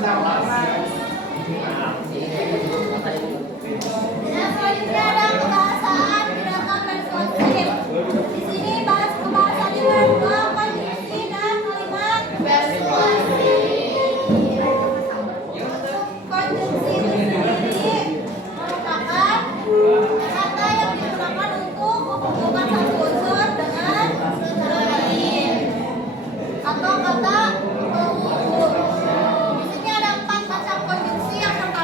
Nah, selanjutnya ada kebahasaan gerakan persuasif. Di sini bahas pembahasan yang kedua, konjungsi dan kalimat persuasif. Konjungsi itu sendiri merupakan kata yang digunakan untuk menghubungkan satu unsur dengan lain atau kata penghubung. Di sini ada 4 macam konjungsi. Yang pertama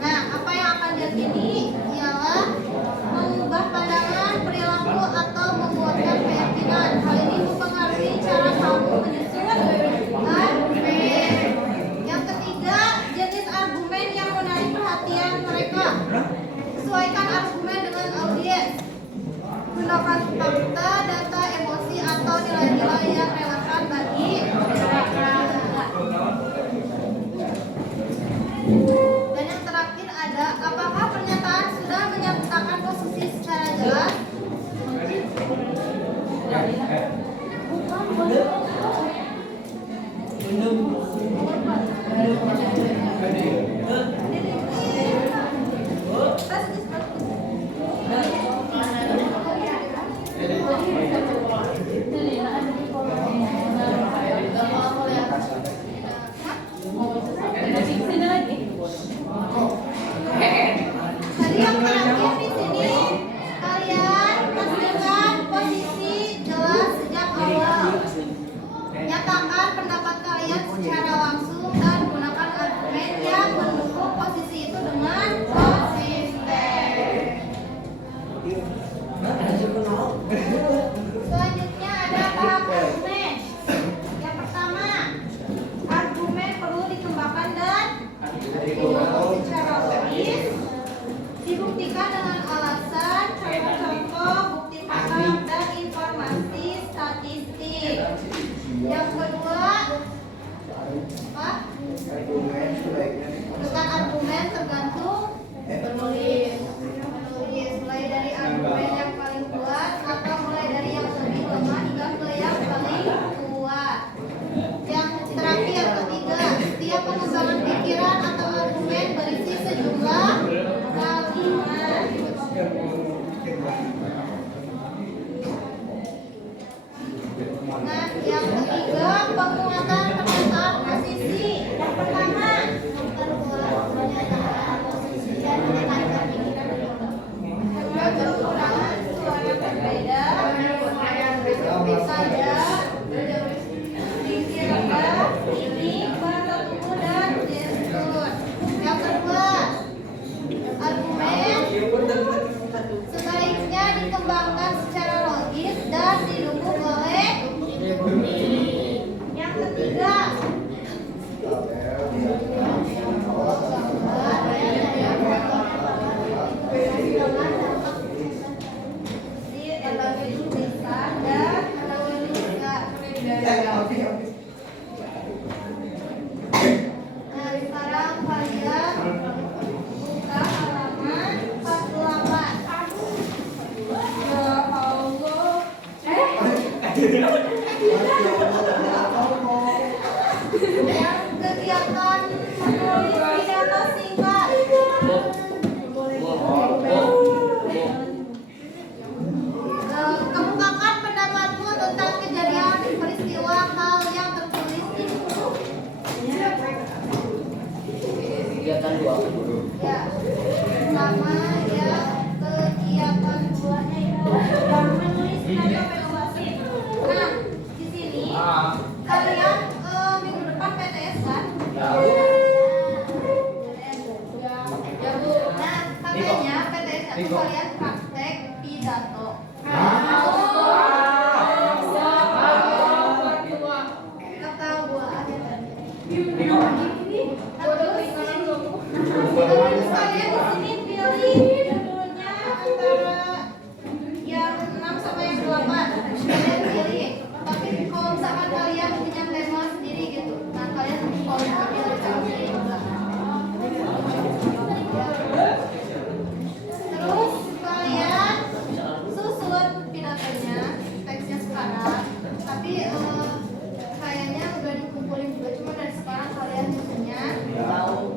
Nah, apa yang akan diyakini ialah mengubah pandangan, perilaku, atau menguatkan keyakinan. Hal ini mempengaruhi cara kamu menyusun argumen. Yang ketiga, jenis argumen yang menarik perhatian mereka. Sesuaikan argumen dengan audiens. Gunakan fakta, data, emosi, atau nilai-nilai yang relevan bagi mereka. Dan yang terakhir ada, apakah pernyataan sudah menyatakan posisi secara jelas? Tadi yang terakhir di sini, kalian pastikan posisi jelas sejak awal. Nyatakan pendapat kalian secara langsung dan gunakan argumen yang mendukung posisi itu dengan konsisten. Selanjutnya ada tahap argumen. Yang pertama, argumen perlu dikembangkan dan didukung secara logis. Dibuktikan dengan alasan, contoh-contoh, bukti fakta, dan informasi statistik. Yang kedua, apa? Dengan argumen tergantung penulis. Mulai dari argumen yang paling kuat atau mulai dari yang lebih lemah hingga ke yang paling kuat. Yang terakhir, ketiga, setiap pengembangan pikiran atau argumen berisi sejumlah kalimat. Nah, yang ketiga, penguatan pernyataan posisi. Yang pertama, memperkuat pernyataan posisi dan menekankan pikiran kita. Kedua, kekurangan suara berbeda. Saja, tinggi rendah, ini, bahasa tubuh dan gestur. Yang kedua, argumen sebaiknya dikembangkan secara logis dan didukung oleh yang ketiga, Nah, sekarang kalian buka halaman 48. Ya Allah. Yang kegiatan menulis pidato singkat. Kemukakan pendapatmu tentang kejadian peristiwa hal yang tertulis di buku. Kegiatan dua. Ya, sama ya kegiatan buahnya itu yang menulis pidato evaluasi. Nah, di sini kalian minggu depan PTS kan? Nah, katanya PTS itu kalian praktek pidato. Kata buah aja tadi. Terus kalian di sini pilih judulnya antara yang 6 sama yang 8. Kalian pilih. Tapi kalau misalkan kalian punya tema sendiri gitu, nah kalian kalau pilih sendiri juga. Terus kalian susun pidatonya, teksnya sekarang. Tapi kayaknya udah dikumpulin juga, cuma dari sekarang kalian susunnya.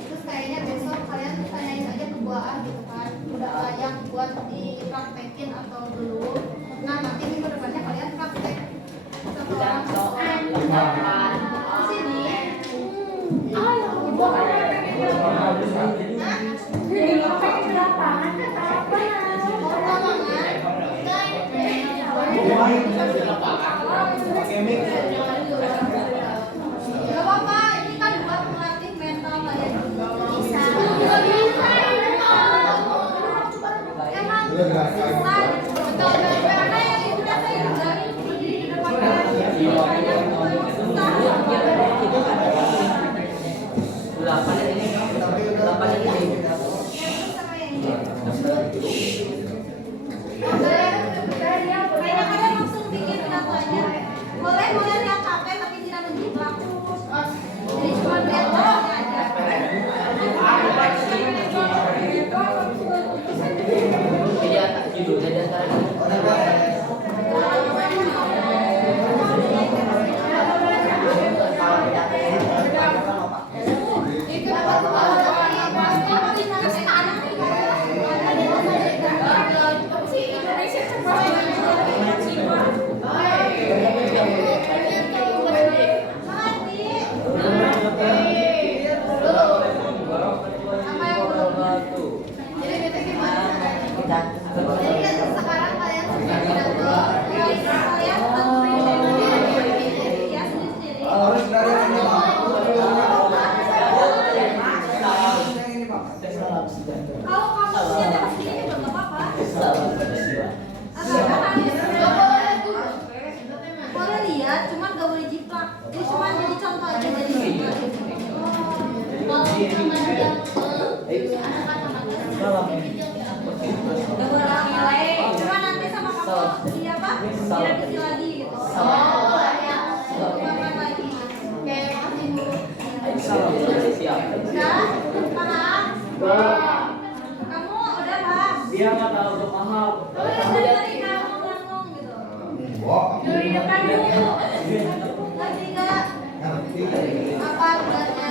Terus kayaknya besok kalian tanyain aja ke Bu A gitu kan, udah layak buat dipraktekin atau belum. Nah nanti minggu depannya kalian praktek satu orang di sini. Gak apa-apa, ini kan buat Cuma nanti sama kamu iya apa? Direvisi lagi gitu. Ya. Diubahkan lagi. Oke, makasih Bu. Siap. Udah? Paham? Kamu udah paham? Dia nggak tahu tuh paham. Terus dari kamu ngomong gitu. Dari depan dulu. Ngerti nggak? Apa tugasnya?